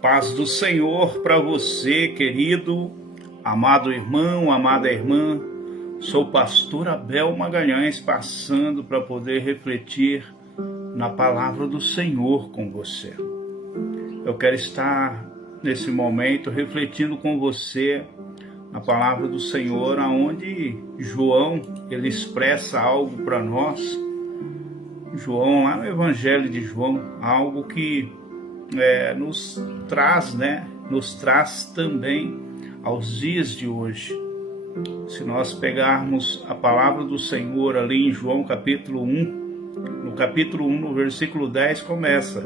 Paz do Senhor para você, querido, amado irmão, amada irmã. Sou o pastor Abel Magalhães, passando para poder refletir na palavra do Senhor com você. Eu quero estar nesse momento refletindo com você na palavra do Senhor, aonde João ele expressa algo para nós. João, lá no Evangelho de João, algo que nos traz também aos dias de hoje. Se nós pegarmos a palavra do Senhor ali em João capítulo 1, no capítulo 1, no versículo 10, começa: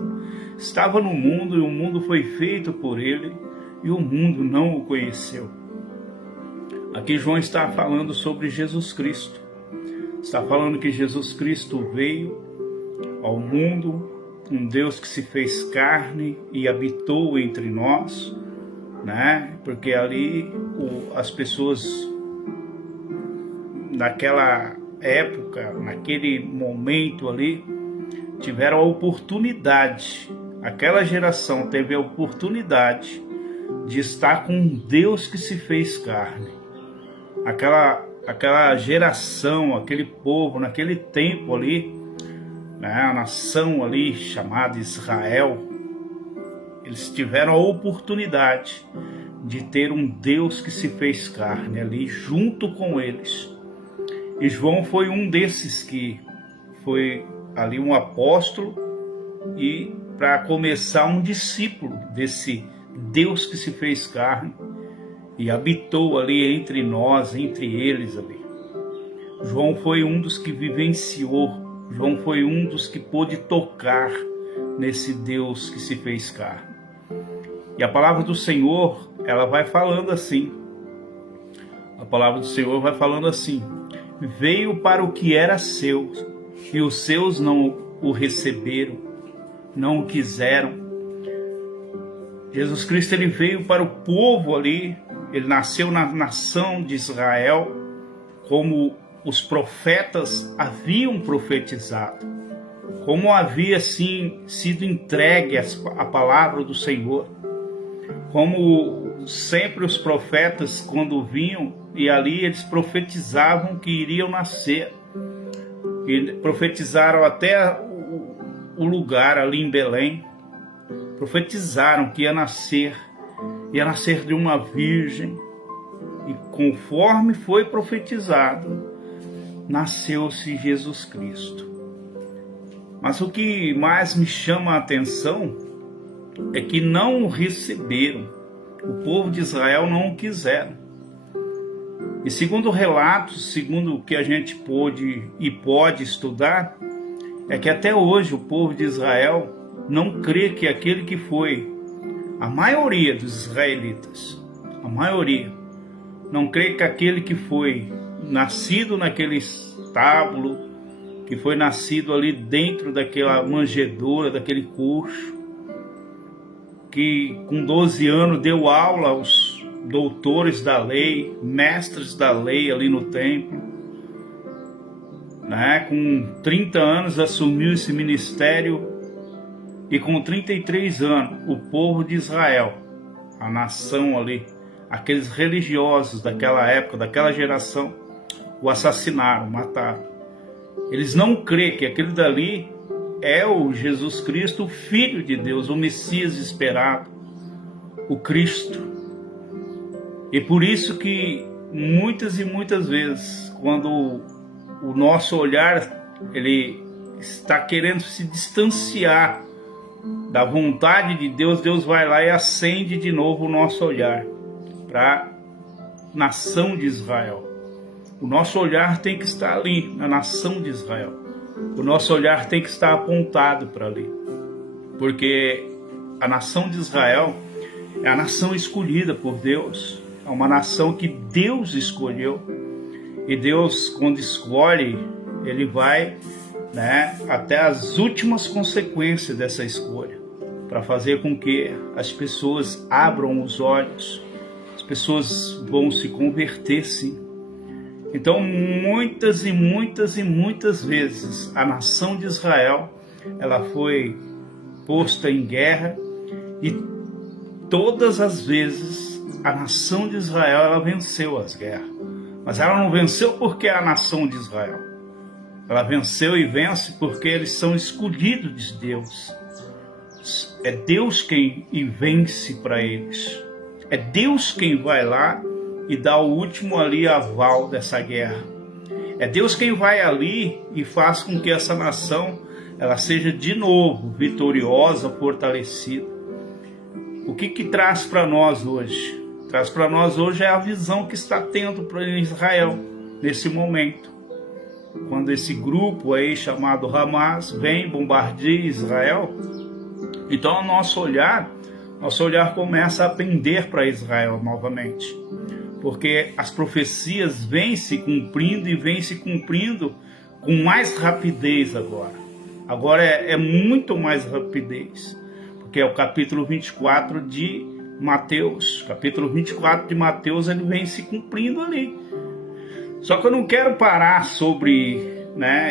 estava no mundo e o mundo foi feito por ele e o mundo não o conheceu. Aqui João está falando sobre Jesus Cristo. Está falando que Jesus Cristo veio ao mundo, um Deus que se fez carne e habitou entre nós, né? Porque ali as pessoas naquela época, naquele momento ali, tiveram a oportunidade, aquela geração teve a oportunidade de estar com um Deus que se fez carne. Aquela geração, aquele povo, naquele tempo ali, a nação ali chamada Israel, eles tiveram a oportunidade de ter um Deus que se fez carne ali junto com eles. E João foi um desses que foi ali um apóstolo e para começar um discípulo desse Deus que se fez carne e habitou ali entre nós, entre eles ali. João foi um dos que vivenciou, João foi um dos que pôde tocar nesse Deus que se fez carne. E a palavra do Senhor, ela vai falando assim. A palavra do Senhor vai falando assim: veio para o que era seu, e os seus não o receberam, não o quiseram. Jesus Cristo, ele veio para o povo ali, ele nasceu na nação de Israel, como os profetas haviam profetizado, como havia assim sido entregue a palavra do Senhor, como sempre os profetas quando vinham e ali eles profetizavam que iriam nascer, e profetizaram até o lugar ali em Belém, profetizaram que ia nascer de uma virgem, e conforme foi profetizado, nasceu-se Jesus Cristo. Mas o que mais me chama a atenção é que não o receberam. O povo de Israel não o quiseram. E segundo relatos, segundo o que a gente pôde e pode estudar, é que até hoje o povo de Israel não crê que aquele que foi, a maioria dos israelitas, a maioria, não crê que aquele que foi nascido naquele estábulo, que foi nascido ali dentro daquela manjedoura, daquele coxo, que com 12 anos deu aula aos doutores da lei, mestres da lei ali no templo, né? Com 30 anos assumiu esse ministério e com 33 anos o povo de Israel, a nação ali, aqueles religiosos daquela época, daquela geração, o assassinaram, mataram. Eles não creem que aquele dali é o Jesus Cristo, o Filho de Deus, o Messias esperado, o Cristo. E por isso que muitas e muitas vezes, quando o nosso olhar ele está querendo se distanciar da vontade de Deus, Deus vai lá e acende de novo o nosso olhar para a nação de Israel. O nosso olhar tem que estar ali, na nação de Israel. O nosso olhar tem que estar apontado para ali. Porque a nação de Israel é a nação escolhida por Deus. É uma nação que Deus escolheu. E Deus, quando escolhe, Ele vai, até as últimas consequências dessa escolha, para fazer com que as pessoas abram os olhos, as pessoas vão se converter, sim. Então, muitas e muitas e muitas vezes, a nação de Israel, ela foi posta em guerra e todas as vezes a nação de Israel ela venceu as guerras. Mas ela não venceu porque é a nação de Israel. Ela venceu e vence porque eles são escolhidos de Deus. É Deus quem vence para eles. É Deus quem vai lá e dá o último ali aval dessa guerra. É Deus quem vai ali e faz com que essa nação ela seja de novo vitoriosa, fortalecida. O que traz para nós hoje? Traz para nós hoje é a visão que está tendo para Israel nesse momento. Quando esse grupo aí chamado Hamas vem bombardear Israel, então o nosso olhar começa a pender para Israel novamente. Porque as profecias vêm se cumprindo e vêm se cumprindo com mais rapidez agora. Agora é muito mais rapidez. Porque é o capítulo 24 de Mateus. Capítulo 24 de Mateus, ele vem se cumprindo ali. Só que eu não quero parar sobre,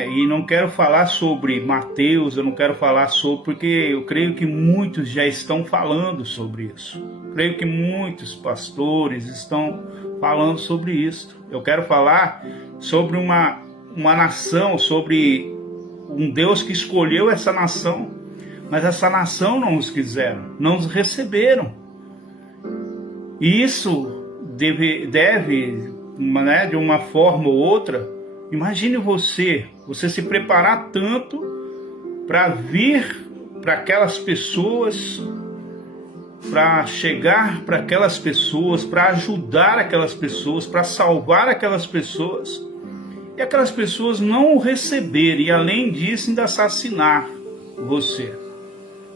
e não quero falar sobre Mateus, eu não quero falar sobre, porque eu creio que muitos já estão falando sobre isso. Creio que muitos pastores estão falando sobre isso. Eu quero falar sobre uma nação, sobre um Deus que escolheu essa nação, mas essa nação não os quiseram, não os receberam. E isso deve de uma forma ou outra, imagine você se preparar tanto para vir para aquelas pessoas, para chegar para aquelas pessoas, para ajudar aquelas pessoas, para salvar aquelas pessoas, e aquelas pessoas não o receberem, e além disso ainda assassinar você,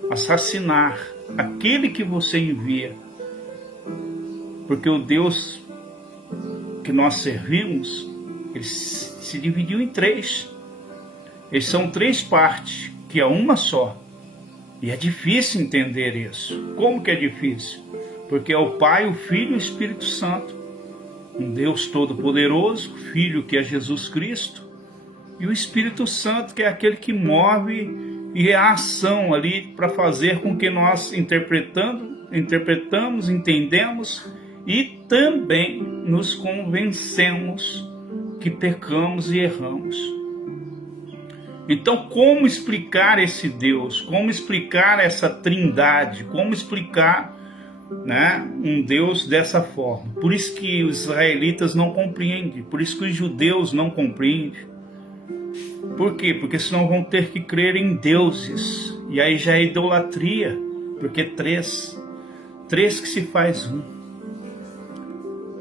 assassinar aquele que você envia. Porque o Deus que nós servimos, ele se dividiu em três. Eles são três partes, que é uma só. E é difícil entender isso. Como que é difícil? Porque é o Pai, o Filho e o Espírito Santo. Um Deus Todo-Poderoso, Filho que é Jesus Cristo, e o Espírito Santo que é aquele que move e é a ação ali para fazer com que nós interpretamos, entendemos e também nos convencemos que pecamos e erramos. Então, como explicar esse Deus? Como explicar essa trindade? Como explicar, um Deus dessa forma? Por isso que os israelitas não compreendem, por isso que os judeus não compreendem. Por quê? Porque senão vão ter que crer em deuses, e aí já é idolatria, porque três que se faz um.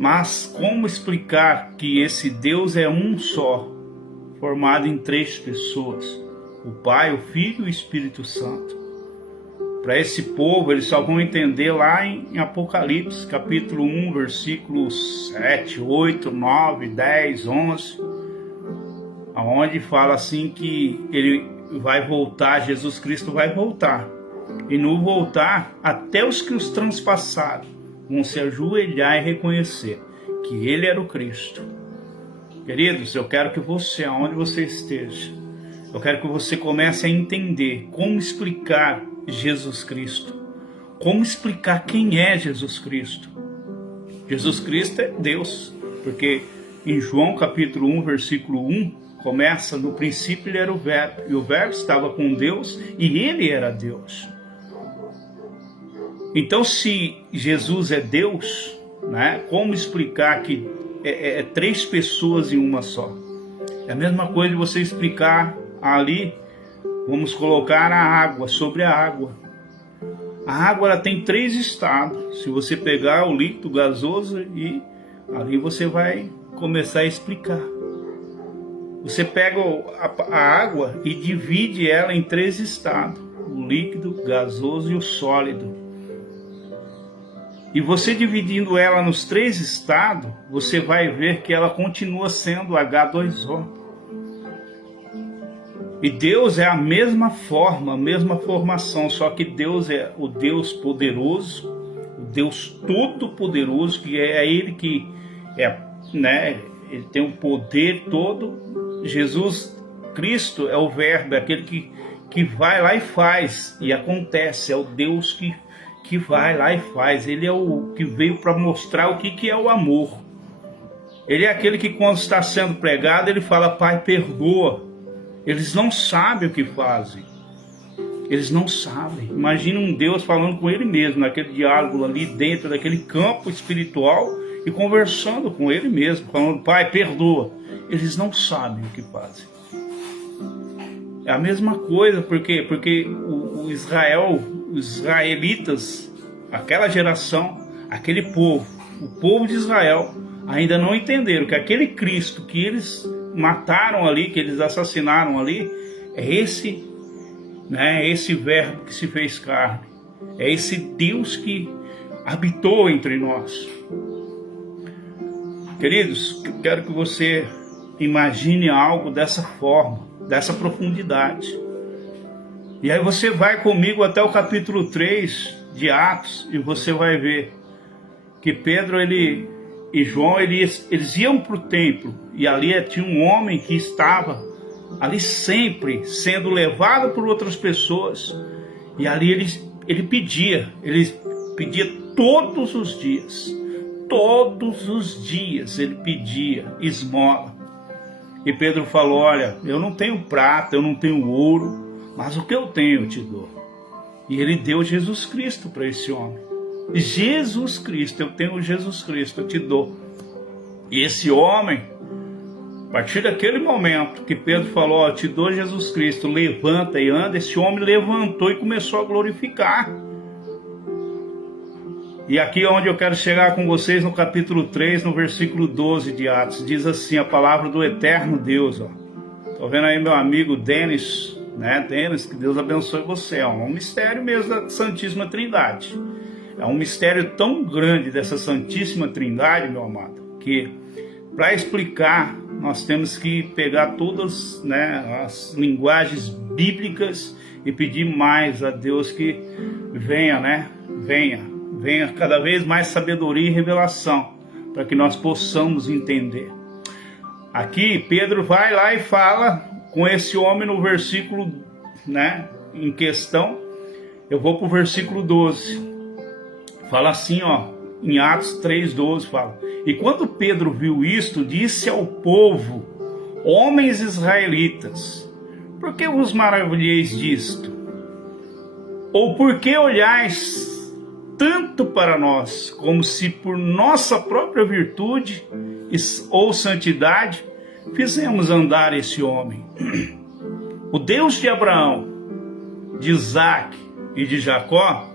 Mas como explicar que esse Deus é um só, formado em três pessoas, o Pai, o Filho e o Espírito Santo? Para esse povo, eles só vão entender lá em Apocalipse, capítulo 1, versículos 7, 8, 9, 10, 11, onde fala assim que ele vai voltar, Jesus Cristo vai voltar. E no voltar, até os que os transpassaram vão se ajoelhar e reconhecer que ele era o Cristo. Queridos, eu quero que você, aonde você esteja, eu quero que você comece a entender como explicar Jesus Cristo. Como explicar quem é Jesus Cristo. Jesus Cristo é Deus, porque em João capítulo 1, versículo 1, começa: no princípio ele era o Verbo, e o Verbo estava com Deus, e ele era Deus. Então, se Jesus é Deus, como explicar que é três pessoas em uma só? É a mesma coisa de você explicar ali, vamos colocar a água, sobre a água. A água ela tem três estados. Se você pegar o líquido gasoso, e ali você vai começar a explicar. Você pega a água e divide ela em três estados: o líquido, gasoso e o sólido. E você dividindo ela nos três estados, você vai ver que ela continua sendo H2O. E Deus é a mesma forma, a mesma formação, só que Deus é o Deus poderoso, o Deus todo-poderoso, que é Ele que Ele tem o poder todo. Jesus Cristo é o Verbo, é aquele que vai lá e faz, e acontece, é o Deus que vai lá e faz. Ele é o que veio para mostrar o que é o amor. Ele é aquele que, quando está sendo pregado, ele fala: Pai, perdoa. Eles não sabem o que fazem. Eles não sabem. Imagina um Deus falando com ele mesmo, naquele diálogo ali dentro daquele campo espiritual e conversando com ele mesmo, falando: Pai, perdoa. Eles não sabem o que fazem. É a mesma coisa, porque o Israel, os israelitas, aquela geração, aquele povo, o povo de Israel, ainda não entenderam que aquele Cristo que eles mataram ali, que eles assassinaram ali, é esse, né, esse verbo que se fez carne, é esse Deus que habitou entre nós. Queridos, quero que você imagine algo dessa forma, dessa profundidade. E aí você vai comigo até o capítulo 3 de Atos e você vai ver que Pedro e João eles iam para o templo e ali tinha um homem que estava ali sempre sendo levado por outras pessoas, e ali ele pedia todos os dias ele pedia esmola. E Pedro falou: olha, eu não tenho prata, eu não tenho ouro, mas o que eu tenho eu te dou. E ele deu Jesus Cristo para esse homem. Jesus Cristo, eu tenho Jesus Cristo, eu te dou. E esse homem, a partir daquele momento que Pedro falou: ó, te dou Jesus Cristo, levanta e anda, esse homem levantou e começou a glorificar. E aqui é onde eu quero chegar com vocês, no capítulo 3, no versículo 12 de Atos. Diz assim a palavra do eterno Deus. Estou vendo aí meu amigo Denis, né? Denis, que Deus abençoe você. É um mistério mesmo da Santíssima Trindade. É um mistério tão grande dessa Santíssima Trindade, meu amado, que para explicar nós temos que pegar todas, né, as linguagens bíblicas e pedir mais a Deus que venha, né? Venha cada vez mais sabedoria e revelação, para que nós possamos entender. Aqui Pedro vai lá e fala com esse homem no versículo, né, em questão. Eu vou para o versículo 12. Fala assim, ó, em Atos 3:12 fala: e quando Pedro viu isto, disse ao povo: homens israelitas, por que vos maravilheis disto? Ou por que olhais tanto para nós, como se por nossa própria virtude ou santidade fizemos andar esse homem? O Deus de Abraão, de Isaque e de Jacó,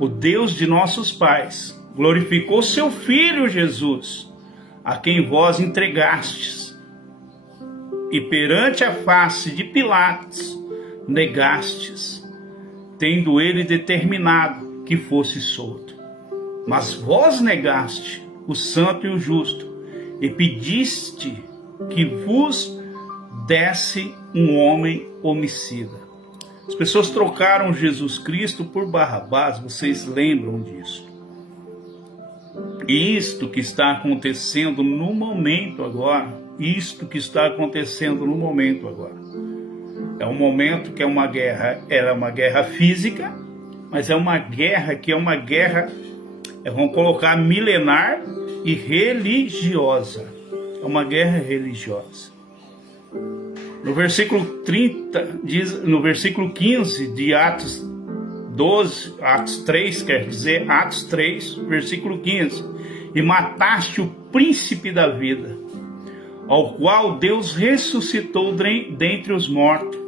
o Deus de nossos pais, glorificou seu Filho Jesus, a quem vós entregastes, e perante a face de Pilatos negastes, tendo ele determinado que fosse solto. Mas vós negaste o santo e o justo, e pediste que vos desse um homem homicida. As pessoas trocaram Jesus Cristo por Barrabás, vocês lembram disso? E isto que está acontecendo no momento agora, é um momento que é uma guerra, ela é uma guerra física, mas é uma guerra que é uma guerra, vamos colocar, milenar e religiosa. É uma guerra religiosa. No versículo 30, no versículo 15 de Atos 3, Atos 3, versículo 15: e mataste o príncipe da vida, ao qual Deus ressuscitou dentre os mortos,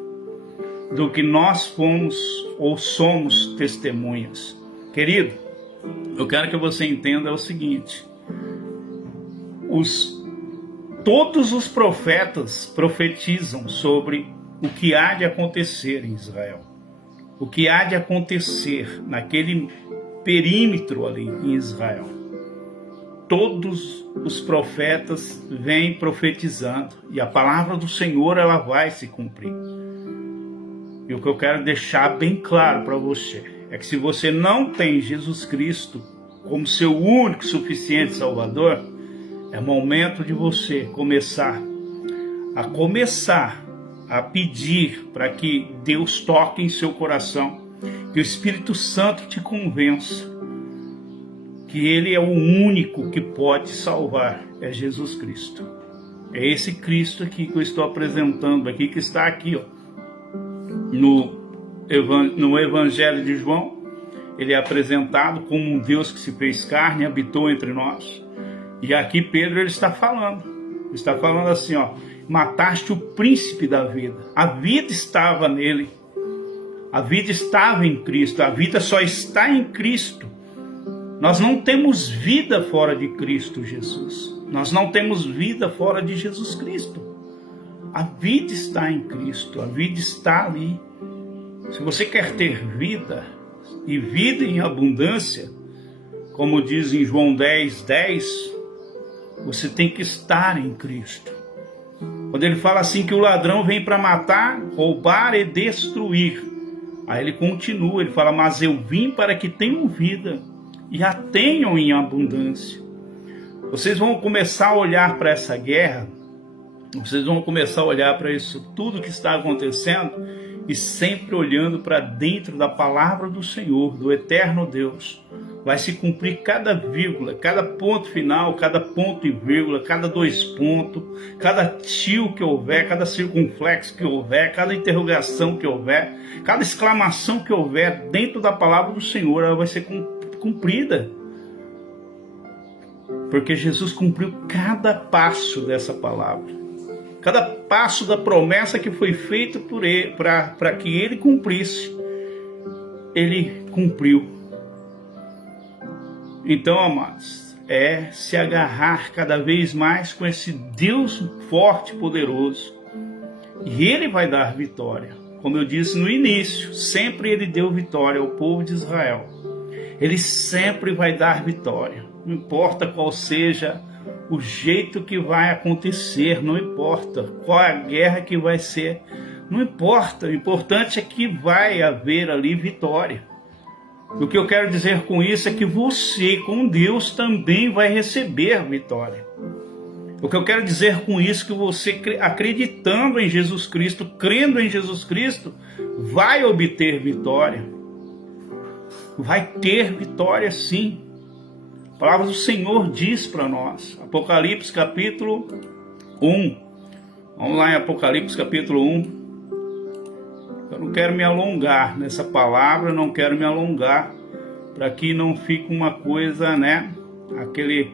do que nós fomos ou somos testemunhas. Querido, eu quero que você entenda o seguinte: todos os profetas profetizam sobre o que há de acontecer em Israel, o que há de acontecer naquele perímetro ali em Israel. Todos os profetas vêm profetizando, e a palavra do Senhor ela vai se cumprir. E o que eu quero deixar bem claro para você é que se você não tem Jesus Cristo como seu único e suficiente Salvador, é momento de você começar a pedir para que Deus toque em seu coração Que o Espírito Santo te convença que Ele é o único que pode salvar, é Jesus Cristo. É esse Cristo aqui que eu estou apresentando aqui, que está aqui, ó, no Evangelho de João. Ele é apresentado como um Deus que se fez carne, habitou entre nós. E aqui Pedro ele está falando assim, ó: mataste o príncipe da vida. A vida estava nele. A vida estava em Cristo. A vida só está em Cristo. Nós não temos vida fora de Cristo Jesus. Nós não temos vida fora de Jesus Cristo. A vida está em Cristo. A vida está ali. Se você quer ter vida, e vida em abundância, como diz em João 10:10, você tem que estar em Cristo. Quando ele fala assim que o ladrão vem para matar, roubar e destruir, aí ele continua, ele fala: mas eu vim para que tenham vida e a tenham em abundância. Vocês vão começar a olhar para essa guerra, vocês vão começar a olhar para isso tudo que está acontecendo, e sempre olhando para dentro da palavra do Senhor, do eterno Deus. Vai se cumprir cada vírgula, cada ponto final, cada ponto e vírgula, cada 2 pontos, cada tio que houver, cada circunflexo que houver, cada interrogação que houver, cada exclamação que houver dentro da palavra do Senhor, ela vai ser cumprida. Porque Jesus cumpriu cada passo dessa palavra. Cada passo da promessa que foi feita por ele, para que ele cumprisse, ele cumpriu. Então, amados, é se agarrar cada vez mais com esse Deus forte e poderoso. E ele vai dar vitória. Como eu disse no início, sempre ele deu vitória ao povo de Israel. Ele sempre vai dar vitória. Não importa qual seja o jeito que vai acontecer, não importa qual é a guerra que vai ser, não importa, o importante é que vai haver ali vitória. O que eu quero dizer com isso é que você, com Deus, também vai receber vitória. O que eu quero dizer com isso é que você, acreditando em Jesus Cristo, crendo em Jesus Cristo, vai obter vitória. Vai ter vitória, sim. A palavra do Senhor diz para nós, Apocalipse capítulo 1. Vamos lá em Apocalipse capítulo 1. Eu não quero me alongar nessa palavra, não quero me alongar, para que não fique uma coisa, né, aquele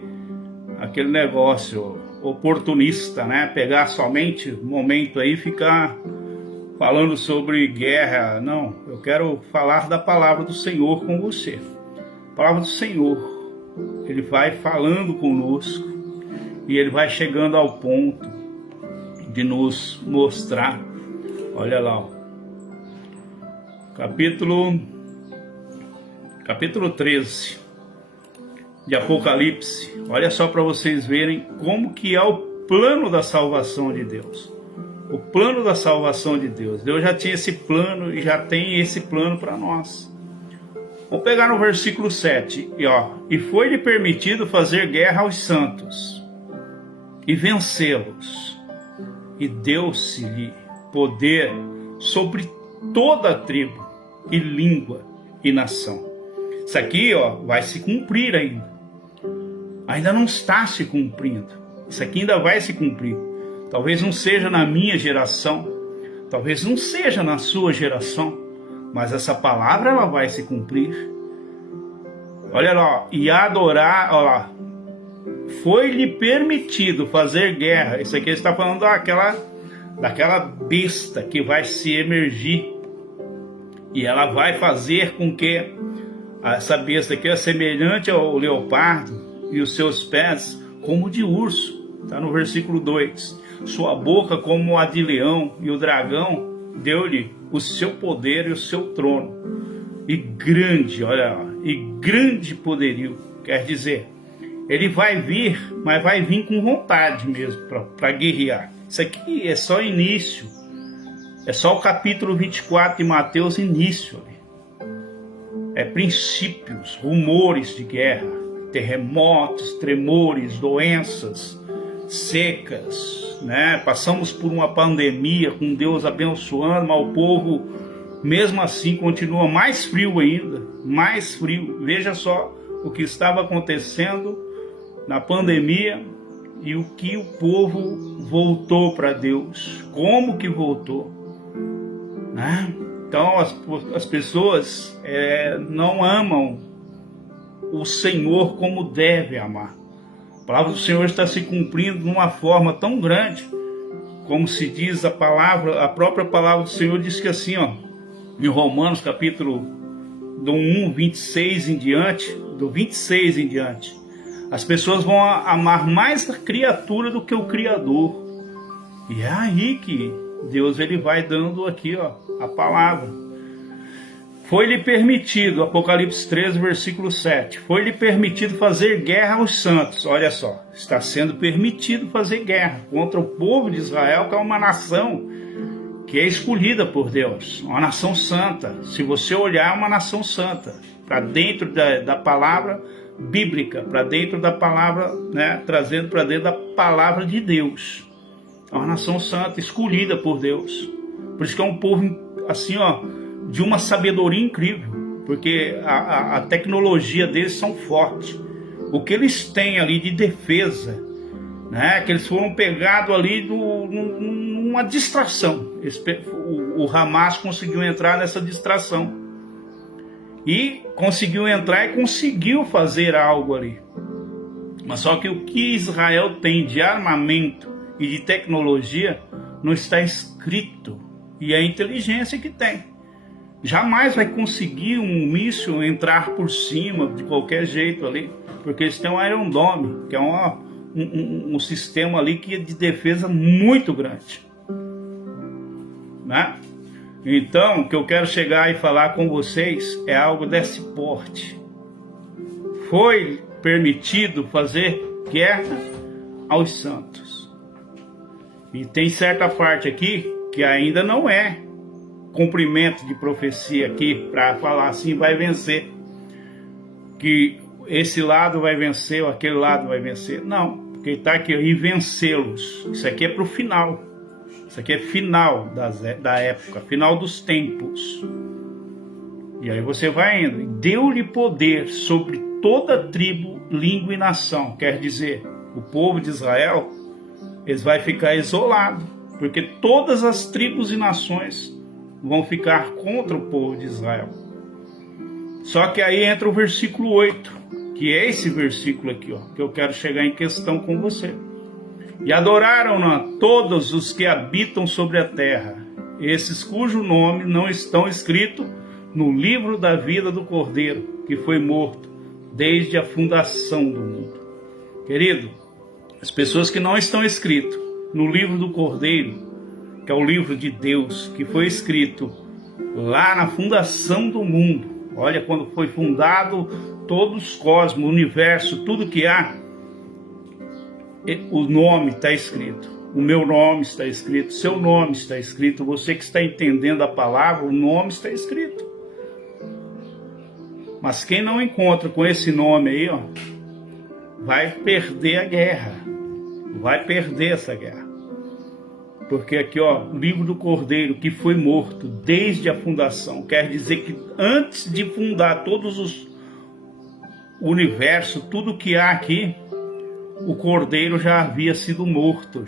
negócio oportunista, né, pegar somente o momento aí e ficar falando sobre guerra. Não, eu quero falar da palavra do Senhor com você. A palavra do Senhor, ele vai falando conosco e ele vai chegando ao ponto de nos mostrar. Olha lá, ó. Capítulo 13 de Apocalipse. Olha só para vocês verem como que é o plano da salvação de Deus. O plano da salvação de Deus. Deus já tinha esse plano e já tem esse plano para nós. Vamos pegar no versículo 7. E foi-lhe permitido fazer guerra aos santos e vencê-los. E deu-se-lhe poder sobre toda a tribo e língua e nação. Isso aqui, vai se cumprir ainda. Ainda não está se cumprindo. Isso aqui ainda vai se cumprir. Talvez não seja na minha geração, talvez não seja na sua geração, mas essa palavra ela vai se cumprir. Olha lá, e adorar, olha lá, foi-lhe permitido fazer guerra. Isso aqui está falando daquela besta que vai se emergir. E ela vai fazer com que essa besta aqui é semelhante ao leopardo e os seus pés como de urso. Está no versículo 2. Sua boca como a de leão, e o dragão deu-lhe o seu poder e o seu trono. E grande, olha lá, e grande poderio. Quer dizer, ele vai vir, mas vai vir com vontade mesmo para guerrear. Isso aqui é só início. É só o capítulo 24 de Mateus, início. É princípios, rumores de guerra, terremotos, tremores, doenças, secas, né? Passamos por uma pandemia com Deus abençoando, mas o povo mesmo assim continua mais frio ainda, mais frio. Veja só o que estava acontecendo na pandemia e o que o povo voltou para Deus, como que voltou, né? Então as pessoas não amam o Senhor como deve amar. A palavra do Senhor está se cumprindo de uma forma tão grande, como se diz a palavra, a própria palavra do Senhor diz que assim, ó, em Romanos capítulo do 1, 26 em diante, do 26 em diante, as pessoas vão amar mais a criatura do que o Criador. E é aí que Deus ele vai dando aqui, ó, a palavra. Foi-lhe permitido, Apocalipse 13, versículo 7, foi-lhe permitido fazer guerra aos santos. Olha só, está sendo permitido fazer guerra contra o povo de Israel, que é uma nação que é escolhida por Deus, uma nação santa. Se você olhar, é uma nação santa, para dentro da palavra bíblica, para dentro da palavra, né, trazendo para dentro da palavra de Deus. É uma nação santa, escolhida por Deus. Por isso que é um povo assim, ó, de uma sabedoria incrível, porque a tecnologia deles são fortes. O que eles têm ali de defesa, né, que eles foram pegados ali numa distração. O Hamas conseguiu entrar nessa distração. E conseguiu entrar e conseguiu fazer algo ali. Mas só que o que Israel tem de armamento e de tecnologia não está escrito. E a inteligência que tem. Jamais vai conseguir um míssil entrar por cima de qualquer jeito ali. Porque eles têm um Iron Dome, que é um sistema ali que é de defesa muito grande. Né? Então, o que eu quero chegar e falar com vocês é algo desse porte. Foi permitido fazer guerra aos santos. E tem certa parte aqui que ainda não é cumprimento de profecia aqui para falar assim, vai vencer. Que esse lado vai vencer ou aquele lado vai vencer. Não, porque está aqui, e vencê-los. Isso aqui é para o final. Isso aqui é final da época, final dos tempos. E aí você vai indo. Deu-lhe poder sobre toda tribo, língua e nação. Quer dizer, o povo de Israel, eles vai ficar isolado, porque todas as tribos e nações vão ficar contra o povo de Israel. Só que aí entra o versículo 8, que é esse versículo aqui, ó, que eu quero chegar em questão com você. E adoraram-na todos os que habitam sobre a terra, esses cujo nome não estão escritos no livro da vida do Cordeiro, que foi morto desde a fundação do mundo. Querido, as pessoas que não estão escritas no livro do Cordeiro, que é o livro de Deus, que foi escrito lá na fundação do mundo. Olha, quando foi fundado todos os cosmos, o universo, tudo que há, o nome está escrito. O meu nome está escrito, seu nome está escrito. Você que está entendendo a palavra, o nome está escrito. Mas quem não encontra com esse nome aí, ó, vai perder a guerra. Vai perder essa guerra. Porque aqui, ó, o livro do Cordeiro que foi morto desde a fundação. Quer dizer que antes de fundar todos os universo, tudo que há aqui, o Cordeiro já havia sido morto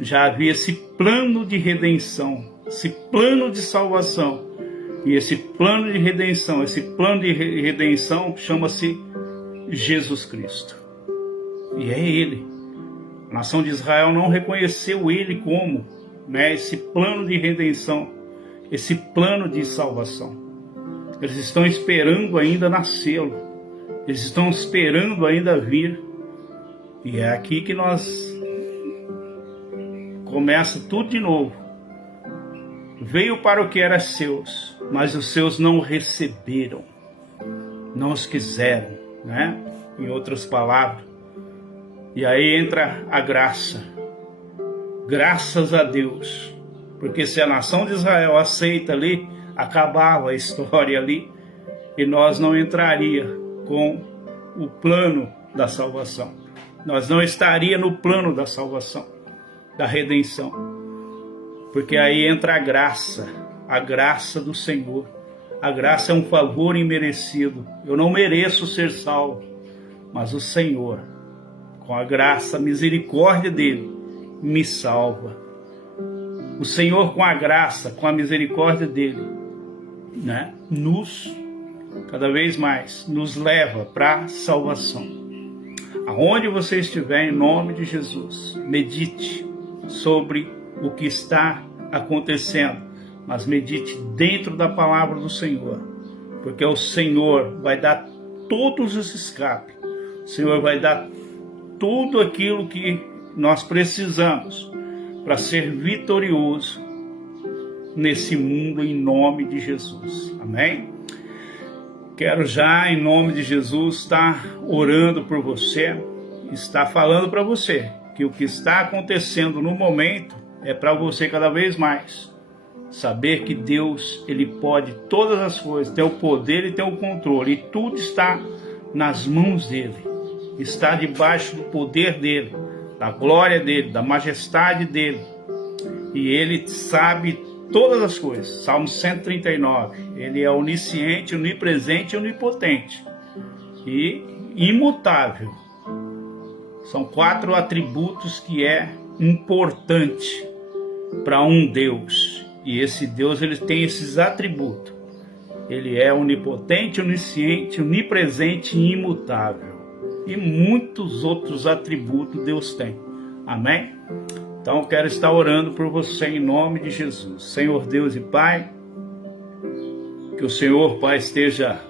já havia esse plano de redenção, esse plano de salvação. E esse plano de redenção, chama-se Jesus Cristo. E é Ele. A nação de Israel não reconheceu Ele como, né, esse plano de redenção, esse plano de salvação. Eles estão esperando ainda nascê-lo. Eles estão esperando ainda vir. E é aqui que nós começa tudo de novo. Veio para o que era seus, mas os seus não o receberam, não os quiseram, né? Em outras palavras. E aí entra a graça. Graças a Deus. Porque se a nação de Israel aceita ali, acabava a história ali, e nós não entraria com o plano da salvação. Nós não estaria no plano da salvação, da redenção. Porque aí entra a graça. a graça do Senhor. A graça é um favor imerecido. Eu não mereço ser salvo, mas o Senhor, com a graça, a misericórdia dele, me salva. O Senhor, com a graça, com a misericórdia dele, cada vez mais, nos leva para a salvação. Aonde você estiver, em nome de Jesus, medite sobre o que está acontecendo, mas medite dentro da palavra do Senhor, porque o Senhor vai dar todos os escapes, o Senhor vai dar tudo aquilo que nós precisamos para ser vitorioso nesse mundo, em nome de Jesus. Amém? Quero já, em nome de Jesus, estar orando por você, estar falando para você que o que está acontecendo no momento é para você cada vez mais saber que Deus, Ele pode todas as coisas, tem o poder e tem o controle, e tudo está nas mãos dEle, está debaixo do poder dEle, da glória dEle, da majestade dEle, e Ele sabe todas as coisas. Salmo 139, Ele é onisciente, onipresente e onipotente, e imutável. São 4 atributos que é importante para um Deus. E esse Deus, ele tem esses atributos. Ele é onipotente, onisciente, onipresente e imutável. E muitos outros atributos Deus tem. Amém? Então eu quero estar orando por você em nome de Jesus. Senhor Deus e Pai, que o Senhor, Pai, esteja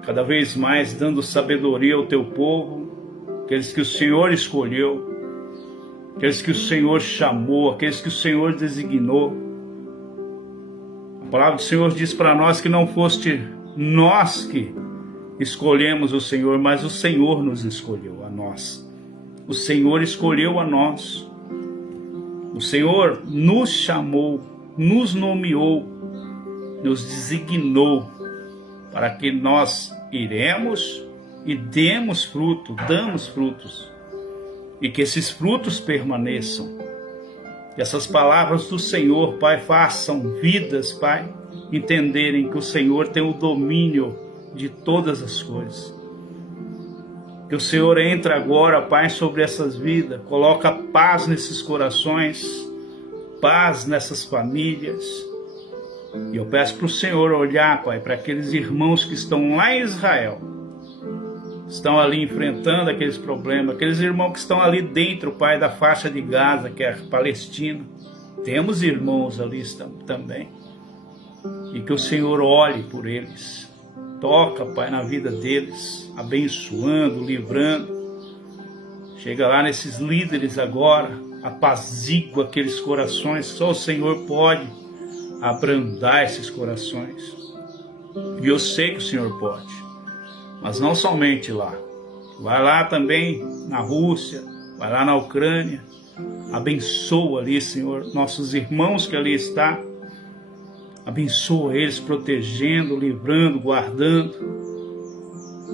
cada vez mais dando sabedoria ao teu povo, aqueles que o Senhor escolheu, aqueles que o Senhor chamou, aqueles que o Senhor designou. A palavra do Senhor diz para nós que não foste nós que escolhemos o Senhor, mas o Senhor nos escolheu a nós. O Senhor escolheu a nós. O Senhor nos chamou, nos nomeou, nos designou para que nós iremos e damos frutos. E que esses frutos permaneçam. Que essas palavras do Senhor, Pai, façam vidas, Pai, entenderem que o Senhor tem o domínio de todas as coisas. Que o Senhor entre agora, Pai, sobre essas vidas, coloca paz nesses corações, paz nessas famílias. E eu peço para o Senhor olhar, Pai, para aqueles irmãos que estão lá em Israel, estão ali enfrentando aqueles problemas, aqueles irmãos que estão ali dentro, Pai, da faixa de Gaza, que é a Palestina. Temos irmãos ali também. E que o Senhor olhe por eles. Toca, Pai, na vida deles, abençoando, livrando. Chega lá nesses líderes agora, apazigua aqueles corações. Só o Senhor pode abrandar esses corações. E eu sei que o Senhor pode. Mas não somente lá. Vai lá também na Rússia, vai lá na Ucrânia. Abençoa ali, Senhor, nossos irmãos que ali estão. Abençoa eles, protegendo, livrando, guardando.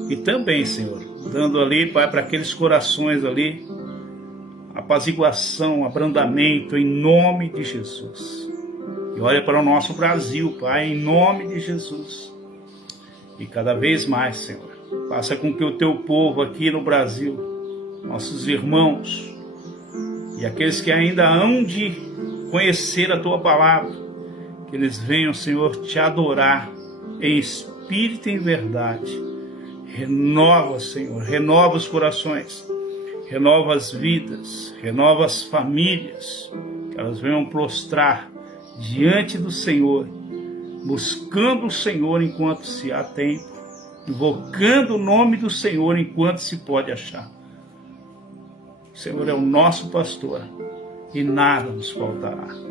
E também, Senhor, dando ali, Pai, para aqueles corações ali, apaziguação, abrandamento, em nome de Jesus. E olha para o nosso Brasil, Pai, em nome de Jesus. E cada vez mais, Senhor, faça com que o teu povo aqui no Brasil, nossos irmãos, e aqueles que ainda hão de conhecer a tua palavra, que eles venham, Senhor, te adorar em espírito e em verdade. Renova, Senhor, renova os corações, renova as vidas, renova as famílias, que elas venham prostrar diante do Senhor, buscando o Senhor enquanto se há tempo, invocando o nome do Senhor enquanto se pode achar. O Senhor é o nosso pastor e nada nos faltará.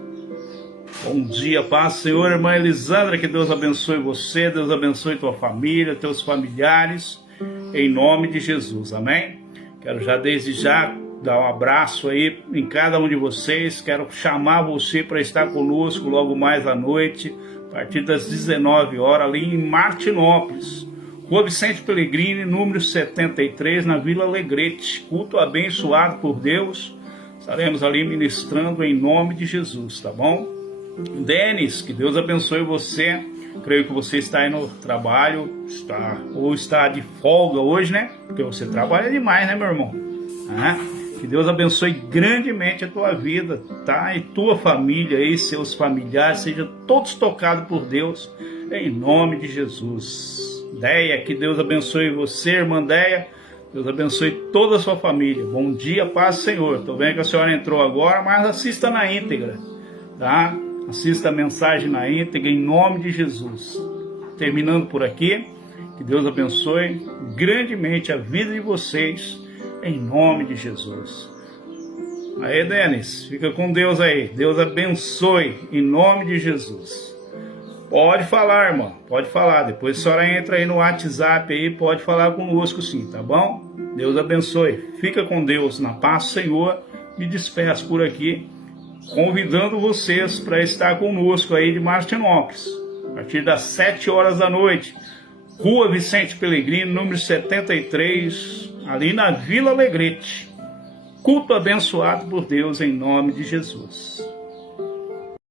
Bom dia, paz, Senhor, irmã Elisandra, que Deus abençoe você, Deus abençoe tua família, teus familiares, em nome de Jesus, amém? Quero já desde já dar um abraço aí em cada um de vocês, quero chamar você para estar conosco logo mais à noite, a partir das 19 horas, ali em Martinópolis, Rua Vicente Pellegrini, número 73, na Vila Alegrete, culto abençoado por Deus. Estaremos ali ministrando em nome de Jesus, tá bom? Denis, que Deus abençoe você. Creio que você está aí no trabalho, está de folga hoje, né? Porque você trabalha demais, né, meu irmão? Que Deus abençoe grandemente a tua vida, tá? E tua família e seus familiares, sejam todos tocados por Deus, em nome de Jesus. Deia, que Deus abençoe você, irmã Deia. Deus abençoe toda a sua família. Bom dia, paz do Senhor. Estou vendo que a senhora entrou agora, mas assista na íntegra, tá? Assista a mensagem na íntegra, em nome de Jesus. Terminando por aqui, que Deus abençoe grandemente a vida de vocês, em nome de Jesus. Aí, Denis, fica com Deus aí. Deus abençoe, em nome de Jesus. Pode falar, irmão, pode falar. Depois a senhora entra aí no WhatsApp aí, pode falar conosco sim, tá bom? Deus abençoe. Fica com Deus, na paz do Senhor. Me despeço por aqui, convidando vocês para estar conosco aí de Martinópolis, a partir das 7 horas da noite, Rua Vicente Pellegrino, número 73, ali na Vila Alegrete. Culto abençoado por Deus em nome de Jesus.